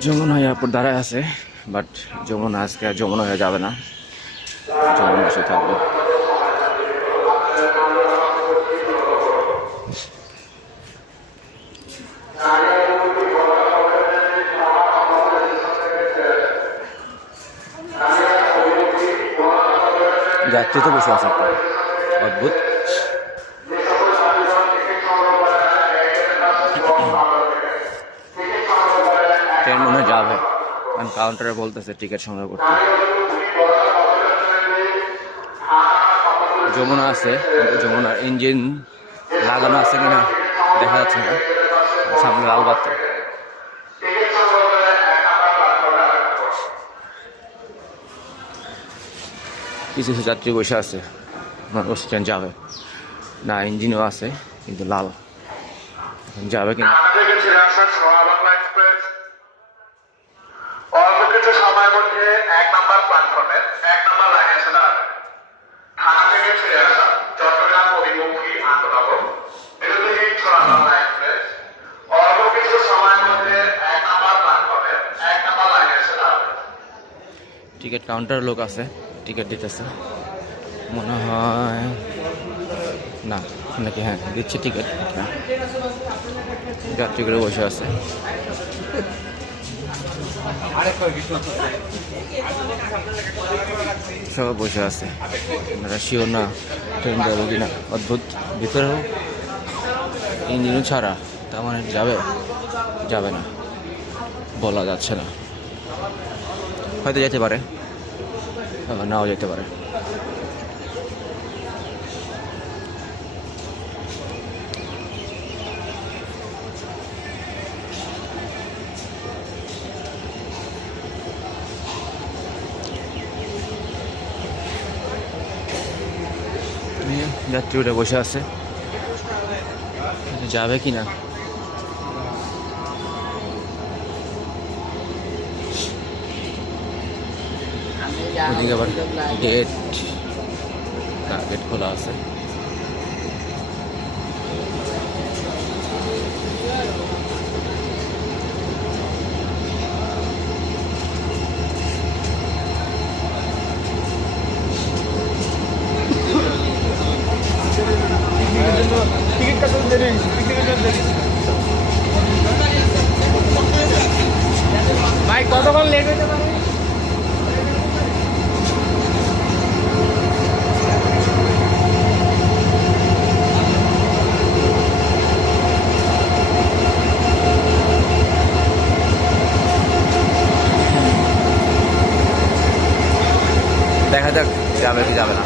Jamuna airport দাঁড়ায় আছে, but Jamuna আজকে আর যমুনা হয়ে যাবে না, যমুনা এসে থাকবে। যাত্রী তো বসে আছে একটা অদ্ভুত। ট্রেন মনে হয় যাবে, কারণ কাউন্টারে বলতেছে টিকিট সংগ্রহ করতে। যমুনা আছে, কিন্তু যমুনার ইঞ্জিন লাগানো আছে কিনা দেখা যাচ্ছে না, সামনে লাল বাতি। কিছু কিছু যাত্রী বসে আছে, মানুষ ট্রেন যাবে না, ইঞ্জিনও আছে কিন্তু লাল, যাবে কিনা। অল্প কিছু সময়ের মধ্যে 1 নম্বর প্ল্যাটফর্মের 1 নম্বর লাইনে এসে দাঁড়াবে। ঢাকা থেকে ছেড়ে আসা চট্টগ্রাম অভিমুখী আন্তনগর এলজিবি ছোড়াবাংলা এক্সপ্রেস অল্প কিছু সময়ের মধ্যে 1 নম্বর প্ল্যাটফর্মের 1 নম্বর লাইনে এসে দাঁড়াবে। টিকিট কাউন্টারের লোক আছে, টিকিট দিতেছে মনে হয়, না নাকি হ্যাঁ দিচ্ছে টিকিট, যাত্রীগুলো বসে আছে। সব বসে আছে, আপনারা শিওর না ট্রেন যাবে কিনা। অদ্ভুত, ভিতরেও ইঞ্জিনও ছাড়া, তার মানে যাবে যাবে না বলা যাচ্ছে না, হয়তো যেতে পারে আবার নাও যেতে পারে। যাত্রীরা বসে আছে, যাবে কিনা। ওদিকে আবার গেট, গেট খোলা আছে। ভাই কতক্ষণ লেট হতে পারে? দেখা যাক যাবে কি যাবে না।